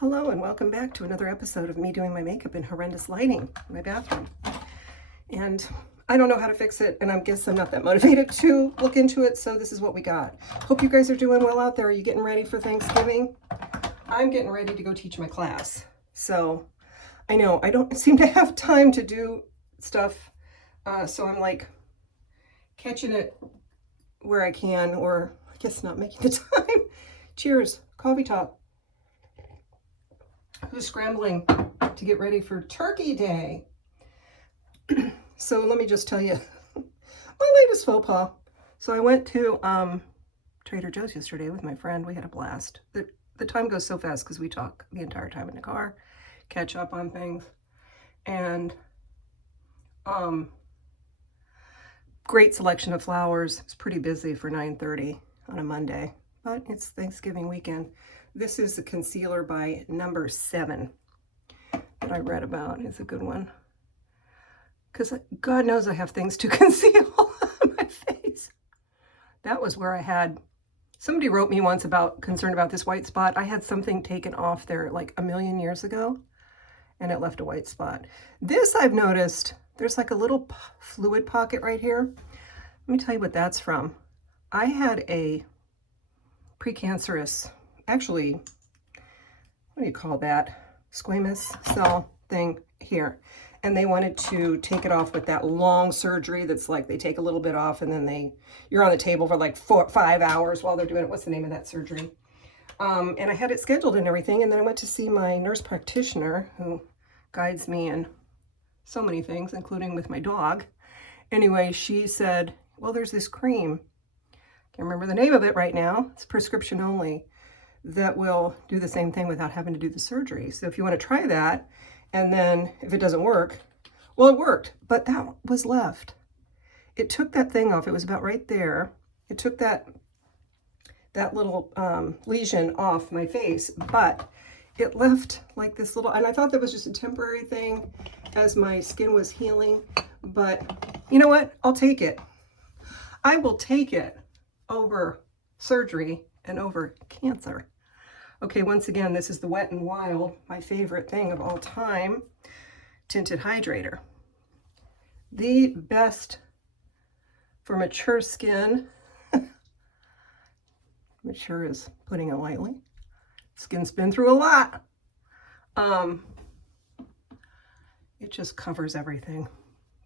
Hello and welcome back to another episode of me doing my makeup in horrendous lighting in my bathroom. And I don't know how to fix it, and I guess I'm not that motivated to look into it, so this is what we got. Hope you guys are doing well out there. Are you getting ready for Thanksgiving? I'm getting ready to go teach my class. So I know I don't seem to have time to do stuff, so I'm like catching it where I can, or I guess not making the time. Cheers, coffee talk. Who's scrambling to get ready for Turkey Day? So let me just tell you my latest faux pas. So I went to Trader Joe's yesterday with my friend. We had a blast. The time goes so fast because we talk the entire time in the car, catch up on things, and great selection of flowers. It's pretty busy for 9:30 on a Monday, but it's Thanksgiving weekend. This is the concealer by Number 7 that I read about. It's a good one. Because God knows I have things to conceal on my face. That was where I had, somebody wrote me once about, concerned about this white spot. I had something taken off there like a million years ago, and it left a white spot. This I've noticed, there's like a little fluid pocket right here. Let me tell you what that's from. I had a precancerous, actually, what do you call that? Squamous cell thing here. And they wanted to take it off with that long surgery that's like they take a little bit off and then you're on the table for like 5 hours while they're doing it. What's the name of that surgery? And I had it scheduled and everything. And then I went to see my nurse practitioner who guides me in so many things, including with my dog. Anyway, she said, well, there's this cream. Can't remember the name of it right now. It's prescription only, that will do the same thing without having to do the surgery. So if you want to try that, and then if it doesn't work, well, it worked, but that was left. It took that thing off. It was about right there. It took that little lesion off my face, but it left like this little, and I thought that was just a temporary thing as my skin was healing, but you know what? I'll take it. I will take it over surgery and over cancer. Okay, once again, this is the Wet n Wild, my favorite thing of all time, tinted hydrator. The best for mature skin. Mature is putting it lightly. Skin's been through a lot. It just covers everything,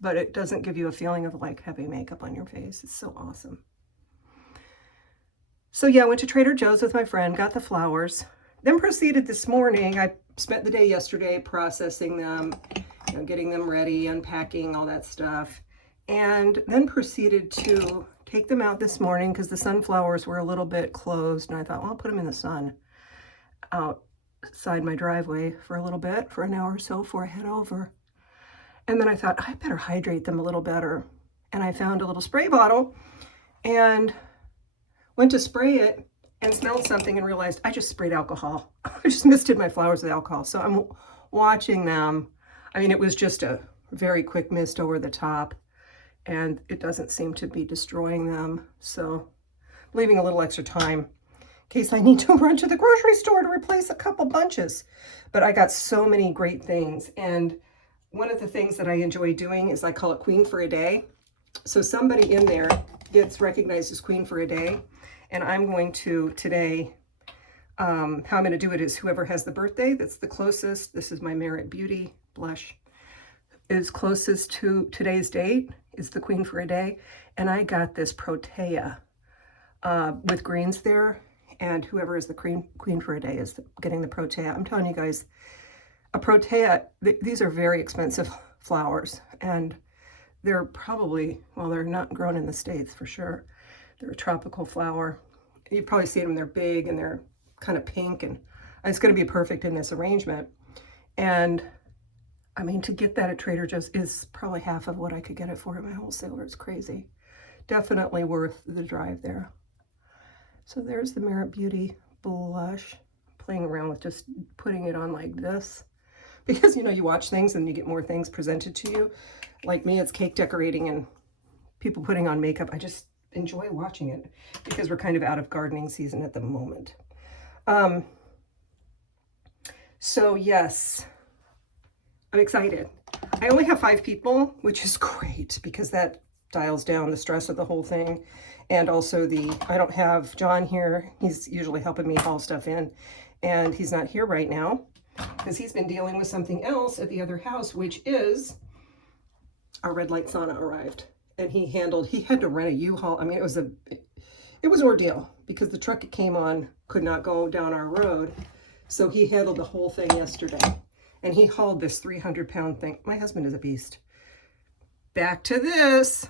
but it doesn't give you a feeling of like heavy makeup on your face. It's so awesome. So yeah, I went to Trader Joe's with my friend, got the flowers, then proceeded this morning. I spent the day yesterday processing them, getting them ready, unpacking, all that stuff, and then proceeded to take them out this morning because the sunflowers were a little bit closed, and I thought, well, I'll put them in the sun outside my driveway for a little bit, for an hour or so before I head over. And then I thought, I better hydrate them a little better. And I found a little spray bottle and went to spray it and smelled something and realized I just sprayed alcohol. I just misted my flowers with alcohol. So I'm watching them. I mean, it was just a very quick mist over the top, and it doesn't seem to be destroying them. So I'm leaving a little extra time in case I need to run to the grocery store to replace a couple bunches. But I got so many great things. And one of the things that I enjoy doing is I call it Queen for a Day. So somebody in there gets recognized as Queen for a Day. And I'm going to today, how I'm going to do it is whoever has the birthday that's the closest, this is my Merit Beauty blush, is closest to today's date is the Queen for a Day. And I got this Protea with greens there. And whoever is the Queen for a Day is getting the Protea. I'm telling you guys, a Protea, these are very expensive flowers. And they're probably, well, they're not grown in the States for sure. They're a tropical flower. You've probably seen them. They're big and they're kind of pink, and it's going to be perfect in this arrangement. And I mean, to get that at Trader Joe's is probably half of what I could get it for at my wholesaler. It's crazy. Definitely worth the drive there. So there's the Merit Beauty blush. Playing around with just putting it on like this. Because, you watch things and you get more things presented to you. Like me, it's cake decorating and people putting on makeup. I just enjoy watching it because we're kind of out of gardening season at the moment. So yes, I'm excited. I only have 5 people, which is great because that dials down the stress of the whole thing. And also I don't have John here. He's usually helping me haul stuff in. And he's not here right now because he's been dealing with something else at the other house, which is our red light sauna arrived. And he had to rent a U-Haul. I mean, it was an ordeal because the truck it came on could not go down our road. So he handled the whole thing yesterday. And he hauled this 300-pound thing. My husband is a beast. Back to this.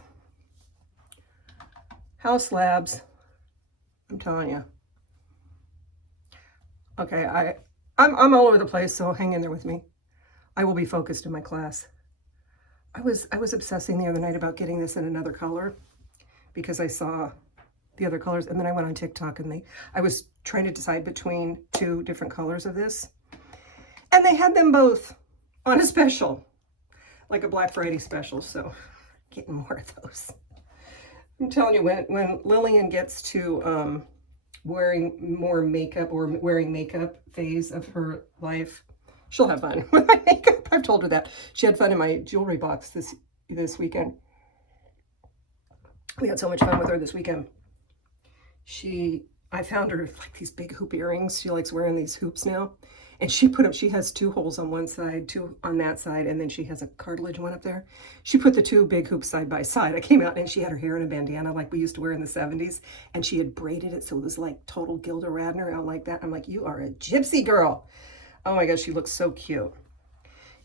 House slabs. I'm telling you. Okay, I'm all over the place, so hang in there with me. I will be focused in my class. I was obsessing the other night about getting this in another color because I saw the other colors, and then I went on TikTok and I was trying to decide between 2 different colors of this. And they had them both on a special, like a Black Friday special, so getting more of those. I'm telling you, when Lillian gets to wearing more makeup or wearing makeup phase of her life, she'll have fun with my makeup. I've told her that. She had fun in my jewelry box this weekend. We had so much fun with her this weekend. I found her like these big hoop earrings. She likes wearing these hoops now. And she has 2 holes on one side, 2 on that side, and then she has a cartilage one up there. She put the 2 big hoops side by side. I came out and she had her hair in a bandana like we used to wear in the 70s, and she had braided it so it was like total Gilda Radner out like that. I'm like, you are a gypsy girl. Oh my gosh, she looks so cute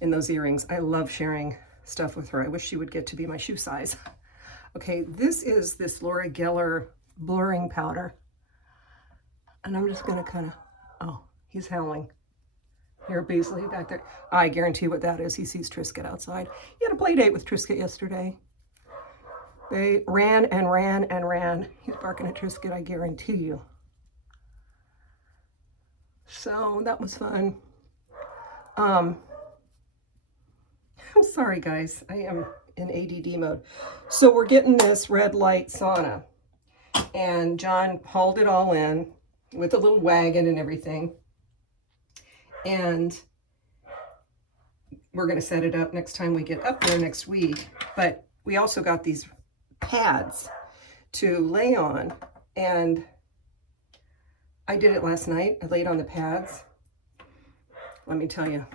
in those earrings. I love sharing stuff with her. I wish she would get to be my shoe size. Okay, this is this Laura Geller blurring powder. And I'm just gonna kind of, oh, he's howling. Here, Beasley back there. I guarantee what that is. He sees Trisket outside. He had a play date with Trisket yesterday. They ran and ran and ran. He's barking at Trisket, I guarantee you. So that was fun. I'm sorry, guys. I am in ADD mode. So we're getting this red light sauna. And John hauled it all in with a little wagon and everything. And we're going to set it up next time we get up there next week. But we also got these pads to lay on. And I did it last night. I laid on the pads. Let me tell you,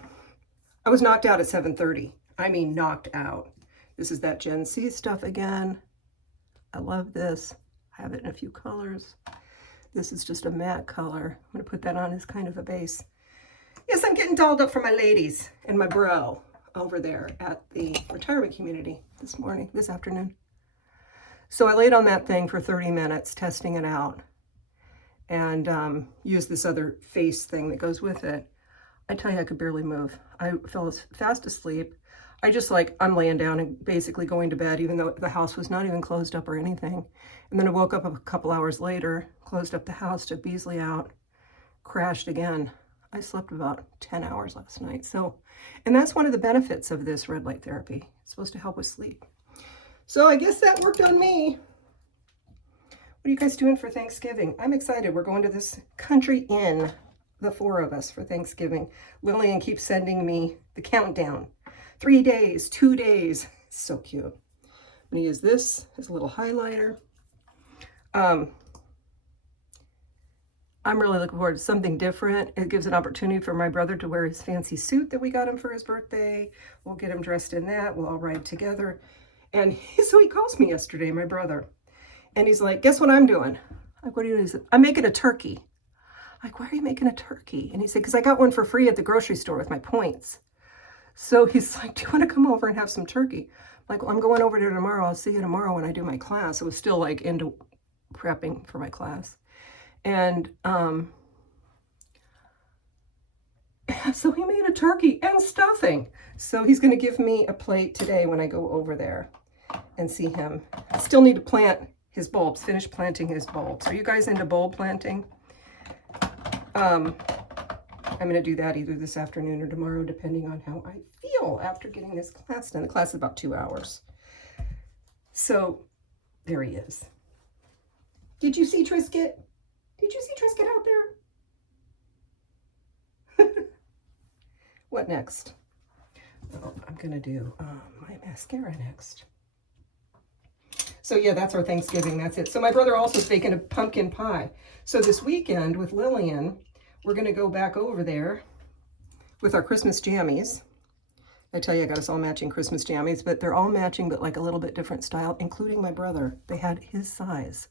I was knocked out at 7:30. I mean, knocked out. This is that Gen C stuff again. I love this. I have it in a few colors. This is just a matte color. I'm going to put that on as kind of a base. Yes, I'm getting dolled up for my ladies and my bro over there at the retirement community this afternoon. So I laid on that thing for 30 minutes, testing it out, and used this other face thing that goes with it. I tell you, I could barely move. I fell fast asleep. I'm laying down and basically going to bed, even though the house was not even closed up or anything. And then I woke up a couple hours later, closed up the house, took Beasley out, crashed again. I slept about 10 hours last night. And that's one of the benefits of this red light therapy. It's supposed to help with sleep. So I guess that worked on me. What are you guys doing for Thanksgiving? I'm excited. We're going to this country inn, the 4 of us, for Thanksgiving. Lillian keeps sending me the countdown. 3 days, 2 days. It's so cute. I'm going to use this as a little highlighter. I'm really looking forward to something different. It gives an opportunity for my brother to wear his fancy suit that we got him for his birthday. We'll get him dressed in that. We'll all ride together. And so he calls me yesterday, my brother. And he's like, guess what I'm doing? Like, what are you doing? He said, I'm making a turkey. I'm like, why are you making a turkey? And he said, because I got one for free at the grocery store with my points. So he's like, do you want to come over and have some turkey? I'm like, well, I'm going over there tomorrow. I'll see you tomorrow when I do my class. I was still like into prepping for my class. And so he made a turkey and stuffing. So he's going to give me a plate today when I go over there and see him. I still need to plant his bulbs, finish planting his bulbs. Are you guys into bulb planting? I'm going to do that either this afternoon or tomorrow, depending on how I feel after getting this class done. The class is about 2 hours. So there he is. Did you see Trisket? Did you see Trisket out there? what next? Oh, I'm gonna do my mascara next. So yeah, that's our Thanksgiving, that's it. So my brother also is baking a pumpkin pie. So this weekend with Lillian, we're gonna go back over there with our Christmas jammies. I tell you, I got us all matching Christmas jammies, but they're all matching, but like a little bit different style, including my brother. They had his size.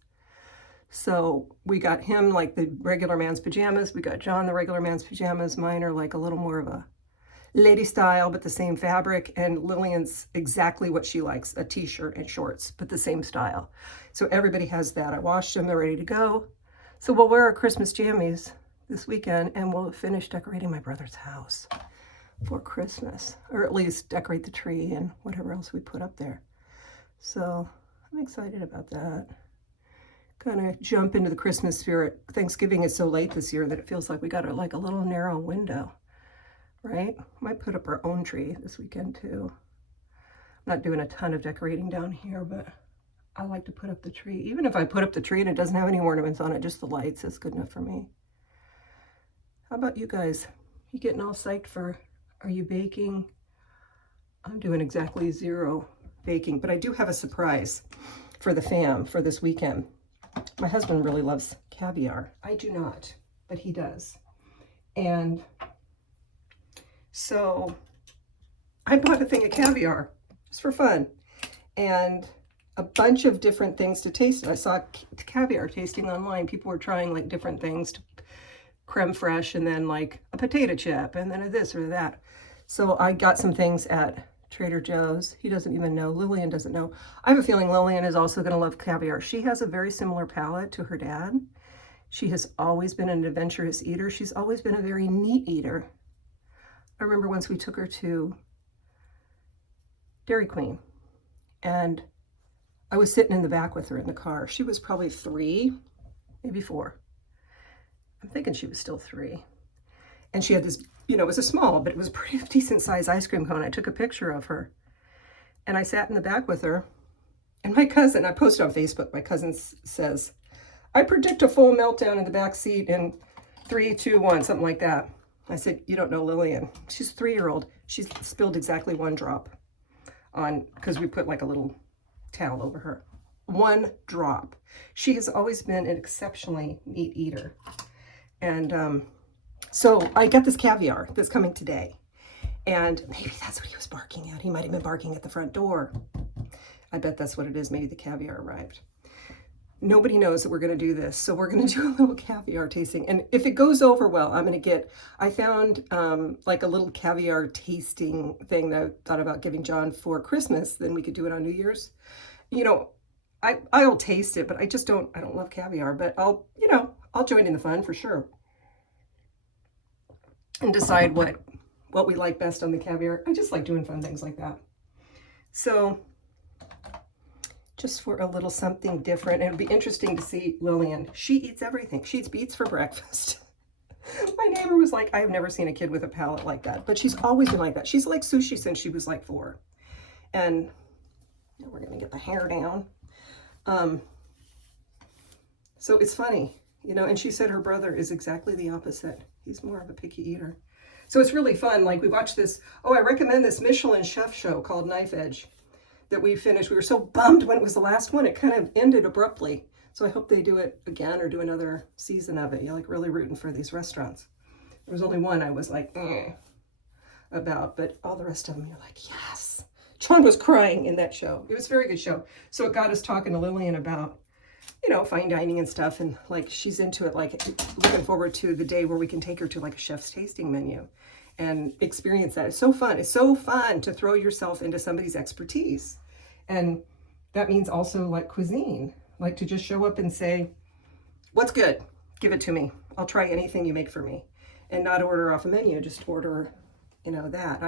So we got him like the regular man's pajamas. We got John the regular man's pajamas. Mine are like a little more of a lady style, but the same fabric. And Lillian's exactly what she likes, a t-shirt and shorts, but the same style. So everybody has that. I washed them, they're ready to go. So we'll wear our Christmas jammies this weekend and we'll finish decorating my brother's house for Christmas, or at least decorate the tree and whatever else we put up there. So I'm excited about that. Kind of jump into the Christmas spirit. Thanksgiving is so late this year that it feels like we got like a little narrow window, right? Might put up our own tree this weekend too. I'm not doing a ton of decorating down here, but I like to put up the tree. Even if I put up the tree and it doesn't have any ornaments on it, just the lights, is good enough for me. How about you guys? You getting all psyched for, are you baking? I'm doing exactly 0 baking, but I do have a surprise for the fam for this weekend. My husband really loves caviar. I do not, but he does. And so I bought a thing of caviar just for fun and a bunch of different things to taste. I saw caviar tasting online. People were trying like different things, to creme fraiche, and then like a potato chip, and then a this or that. So I got some things at Trader Joe's. He doesn't even know. Lillian doesn't know. I have a feeling Lillian is also going to love caviar. She has a very similar palate to her dad. She has always been an adventurous eater. She's always been a very neat eater. I remember once we took her to Dairy Queen, and I was sitting in the back with her in the car. She was probably 3, maybe 4. I'm thinking she was still 3. And she had this, it was a small, but it was a pretty decent size ice cream cone. I took a picture of her and I sat in the back with her. And my cousin, I posted on Facebook, my cousin says, I predict a full meltdown in the back seat in 3, 2, 1, something like that. I said, you don't know Lillian. She's a 3-year-old. She's spilled exactly 1 drop on, because we put like a little towel over her. 1 drop. She has always been an exceptionally neat eater. And so I got this caviar that's coming today. And maybe that's what he was barking at. He might have been barking at the front door. I bet that's what it is. Maybe the caviar arrived. Nobody knows that we're going to do this. So we're going to do a little caviar tasting. And if it goes over well, I'm going to I found like a little caviar tasting thing that I thought about giving John for Christmas. Then we could do it on New Year's. I'll taste it, but I don't love caviar, but I'll join in the fun for sure. And decide what we like best on the caviar. I just like doing fun things like that. So just for a little something different. And it'll be interesting to see Lillian. She eats everything. She eats beets for breakfast. My neighbor was like, I've never seen a kid with a palate like that. But she's always been like that. She's like sushi since she was like 4. And we're going to get the hair down. So it's funny, and she said her brother is exactly the opposite. He's more of a picky eater. So it's really fun. Like we watched this, I recommend this Michelin chef show called Knife Edge that we finished. We were so bummed when it was the last one. It kind of ended abruptly. So I hope they do it again or do another season of it. You're like really rooting for these restaurants. There was only one I was like, about, but all the rest of them, you're like, yes. John was crying in that show. It was a very good show. So it got us talking to Lillian about, fine dining and stuff. And like, she's into it, like looking forward to the day where we can take her to like a chef's tasting menu and experience that. It's so fun. It's so fun to throw yourself into somebody's expertise. And that means also like cuisine, like to just show up and say, what's good? Give it to me. I'll try anything you make for me, and not order off a menu, just order, that.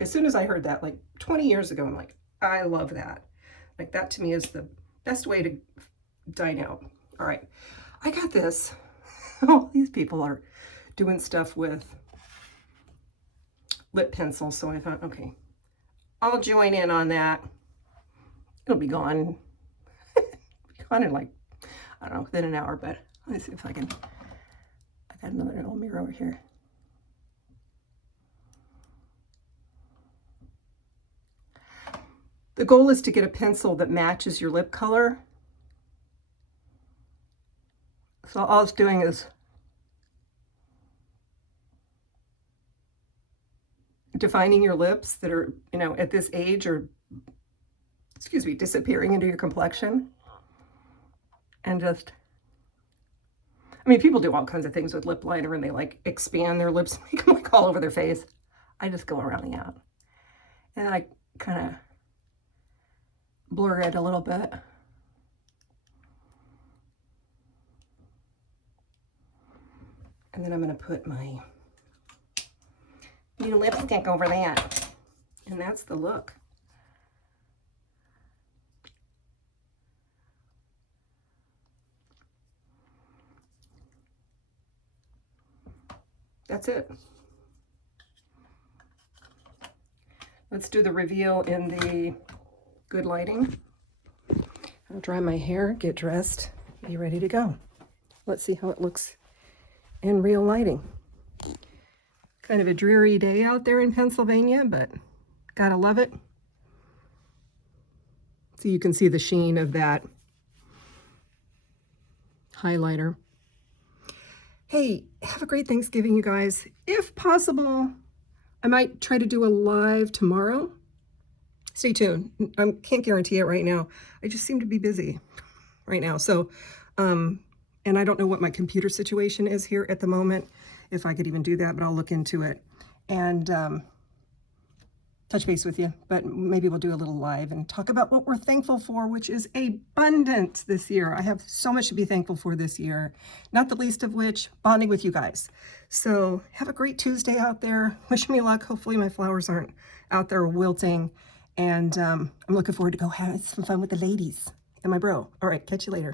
As soon as I heard that, like 20 years ago, I'm like, I love that. Like that to me is the best way to dine out. All right. I got this. All these people are doing stuff with lip pencils. So I thought, okay, I'll join in on that. It'll be gone. Gone in like, I don't know, within an hour, but let me see if I got another little mirror over here. The goal is to get a pencil that matches your lip color. So all it's doing is defining your lips that are, you know, at this age are, excuse me, disappearing into your complexion. And just, I mean, people do all kinds of things with lip liner and they like expand their lips, make them like all over their face. I just go around the out. And I kind of blur it a little bit. And then I'm going to put my new lipstick over that. And that's the look. That's it. Let's do the reveal in the good lighting. I'll dry my hair, get dressed, be ready to go. Let's see how it looks in real lighting. Kind of a dreary day out there in Pennsylvania, but gotta love it. So you can see the sheen of that highlighter. Hey, have a great Thanksgiving, you guys. If possible, I might try to do a live tomorrow. Stay tuned. I can't guarantee it right now. I just seem to be busy right now. So, and I don't know what my computer situation is here at the moment, if I could even do that, but I'll look into it and touch base with you. But maybe we'll do a little live and talk about what we're thankful for, which is abundance this year. I have so much to be thankful for this year, not the least of which bonding with you guys. So have a great Tuesday out there. Wish me luck. Hopefully my flowers aren't out there wilting. And I'm looking forward to go have some fun with the ladies and my bro. All right, catch you later.